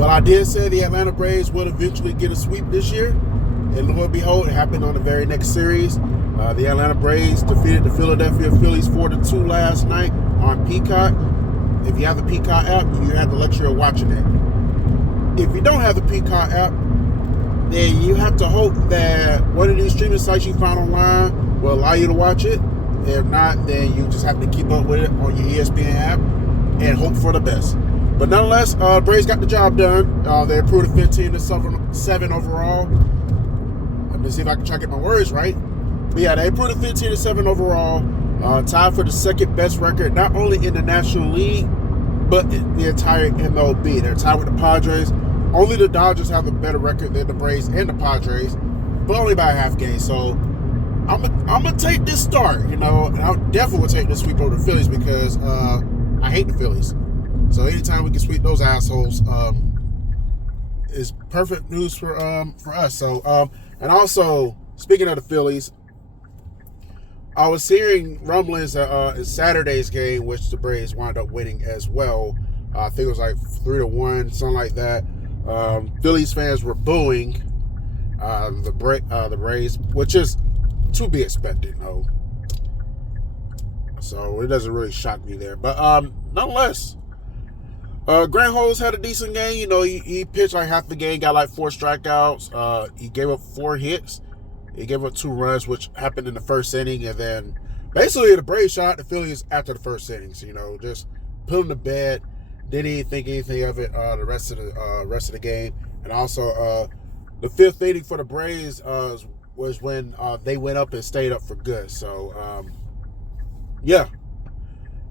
Well, I did say the Atlanta Braves would eventually get a sweep this year. And lo and behold, it happened on the very next series. The Atlanta Braves defeated the Philadelphia Phillies 4-2 last night on Peacock. If you have the Peacock app, you have the luxury of watching it. If you don't have the Peacock app, then you have to hope that one of these streaming sites you find online will allow you to watch it. If not, then you just have to keep up with it on your ESPN app and hope for the best. But nonetheless, Braves got the job done. They improved to 15-7 overall. Let me see if I can try to get my words right. But yeah, they improved to 15-7 overall. Tied for the second best record, not only in the National League, but in the entire MLB. They're tied with the Padres. Only the Dodgers have a better record than the Braves and the Padres, but only by a half game. So I'm gonna take this start, and I definitely will take this sweep over the Phillies because I hate the Phillies. So anytime we can sweep those assholes, is perfect news for us. So and also speaking of the Phillies, I was hearing rumblings in Saturday's game, which the Braves wound up winning as well. I think it was like 3-1, something like that. Phillies fans were booing the Braves, which is to be expected, so it doesn't really shock me there. But nonetheless, Grant Holmes had a decent game. He pitched like half the game, got like 4 strikeouts. He gave up 4 hits. He gave up 2 runs, which happened in the first inning, and then basically the Braves shot the Phillies after the first inning. So, just put them to bed. Didn't even think anything of it the rest of the game. And also the 5th inning for the Braves was when they went up and stayed up for good. So yeah,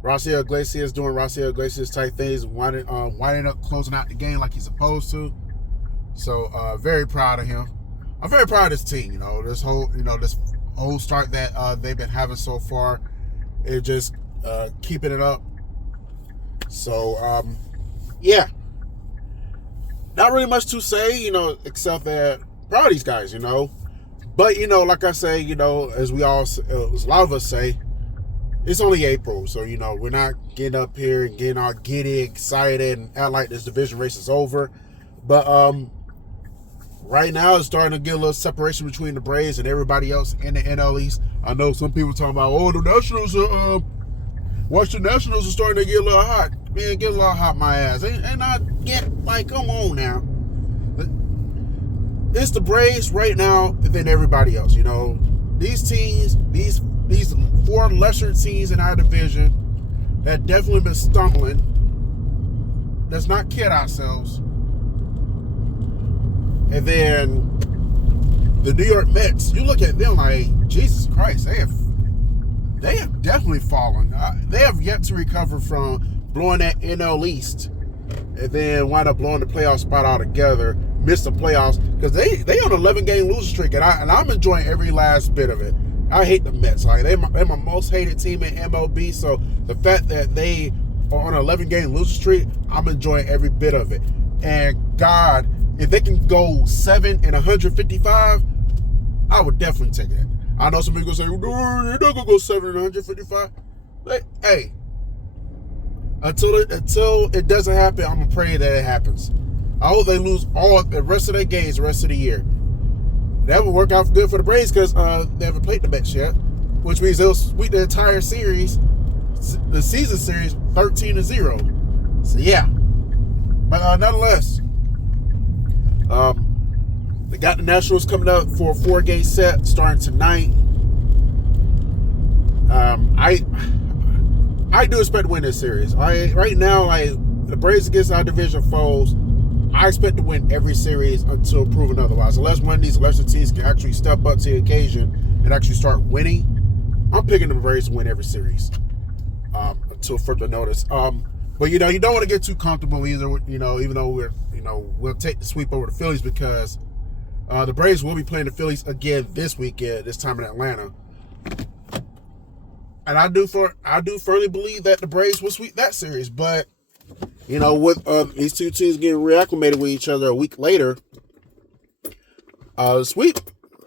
Raisel Iglesias doing Raisel Iglesias type things, winding up closing out the game like he's supposed to. So very proud of him. I'm very proud of this team. This whole start that they've been having so far, it just keeping it up. So, yeah. Not really much to say, except that proud of these guys, But, like I say, as as a lot of us say, it's only April. So, we're not getting up here and getting all giddy, excited, and act like this division race is over. But, right now, it's starting to get a little separation between the Braves and everybody else in the NL East. I know some people talking about, the Nationals are, Washington Nationals are starting to get a little hot. Man, get a little hot my ass. And I get, come on now. It's the Braves right now and then everybody else, These teams, these 4 lesser teams in our division have definitely been stumbling. Let's not kid ourselves. And then the New York Mets, you look at them like, Jesus Christ, they have definitely fallen. They have yet to recover from blowing that NL East and then wind up blowing the playoff spot altogether, missed the playoffs, because they on an 11-game losing streak, and I'm enjoying every last bit of it. I hate the Mets. They're my most hated team in MLB, so the fact that they are on an 11-game losing streak, I'm enjoying every bit of it. And God, if they can go 7-155, I would definitely take it. I know some people say, no, you're not going to go 7-155. But, hey, until it doesn't happen, I'm going to pray that it happens. I hope they lose all the rest of their games the rest of the year. That would work out good for the Braves because they haven't played the Mets yet, which means they'll sweep the entire series, the season series, 13-0. So, yeah. But nonetheless, they got the Nationals coming up for a 4-game set starting tonight. I do expect to win this series. Right now, the Braves against our division foes, I expect to win every series until proven otherwise. Unless one of these lesser teams can actually step up to the occasion and actually start winning, I'm picking the Braves to win every series until further notice. But you don't want to get too comfortable either. Even though we'll take the sweep over the Phillies because the Braves will be playing the Phillies again this weekend, this time in Atlanta. And I do firmly believe that the Braves will sweep that series. But with these two teams getting reacclimated with each other a week later, the sweep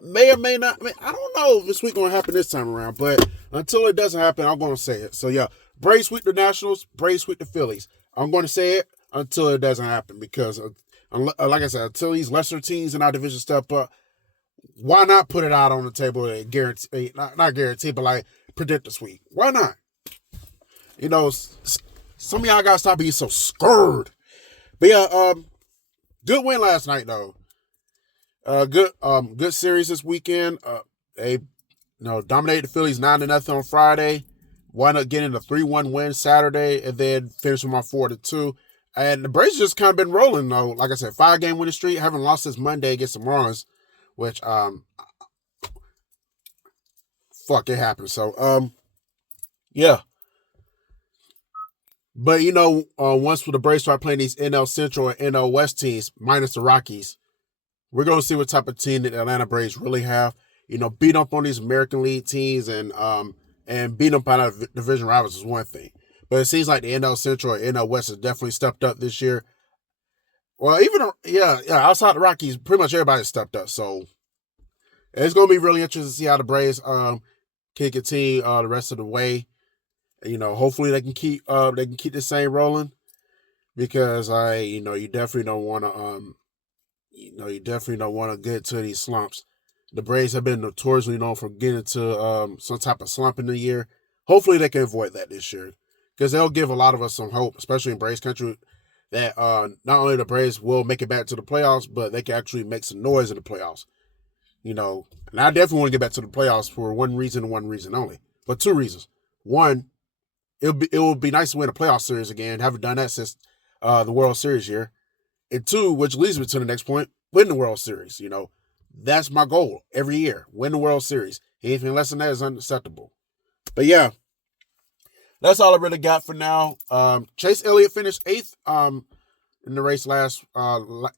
may or may not. I don't know if the sweep going to happen this time around. But until it doesn't happen, I'm going to say it. So yeah, Braves sweep the Nationals. Braves sweep the Phillies. I'm going to say it until it doesn't happen because Like I said, until these lesser teams in our division step up, why not put it out on the table and guarantee, not guarantee, but like predict a sweep? Why not? You know, some of y'all gotta stop being so scared. But yeah, good win last night though. Good series this weekend. They dominated the Phillies 9-0 on Friday. Wound up getting a 3-1 win Saturday, and then finished them on 4-2. And the Braves just kind of been rolling though. Like I said, 5-game winning streak. Haven't lost since Monday against the Marlins, which fuck, it happened. So yeah. But once the Braves start playing these NL Central and NL West teams, minus the Rockies, we're gonna see what type of team the Atlanta Braves really have. Beat up on these American League teams and beat up on our division rivals is one thing. But it seems like the NL Central or NL West has definitely stepped up this year. Well, outside the Rockies, pretty much everybody stepped up. So it's gonna be really interesting to see how the Braves can continue the rest of the way. Hopefully they can keep the same rolling, because you definitely don't want to get to these slumps. The Braves have been notoriously known for getting into some type of slump in the year. Hopefully they can avoid that this year, because they'll give a lot of us some hope, especially in Braves country, that not only the Braves will make it back to the playoffs, but they can actually make some noise in the playoffs. And I definitely want to get back to the playoffs for one reason only, but two reasons. One, it will be nice to win a playoff series again. Haven't done that since the World Series year. And two, which leads me to the next point, win the World Series. That's my goal every year. Win the World Series. Anything less than that is unacceptable. But yeah, that's all I really got for now. Chase Elliott finished 8th in the race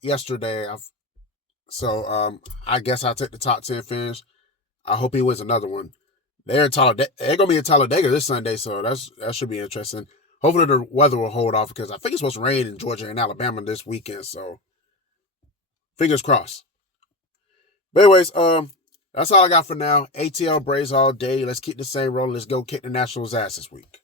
yesterday. So I guess I'll take the top 10 finish. I hope he wins another one. They're going to be in Talladega this Sunday, so that should be interesting. Hopefully the weather will hold off, because I think it's supposed to rain in Georgia and Alabama this weekend, so fingers crossed. But anyways, that's all I got for now. ATL Braves all day. Let's keep the same rolling. Let's go kick the Nationals' ass this week.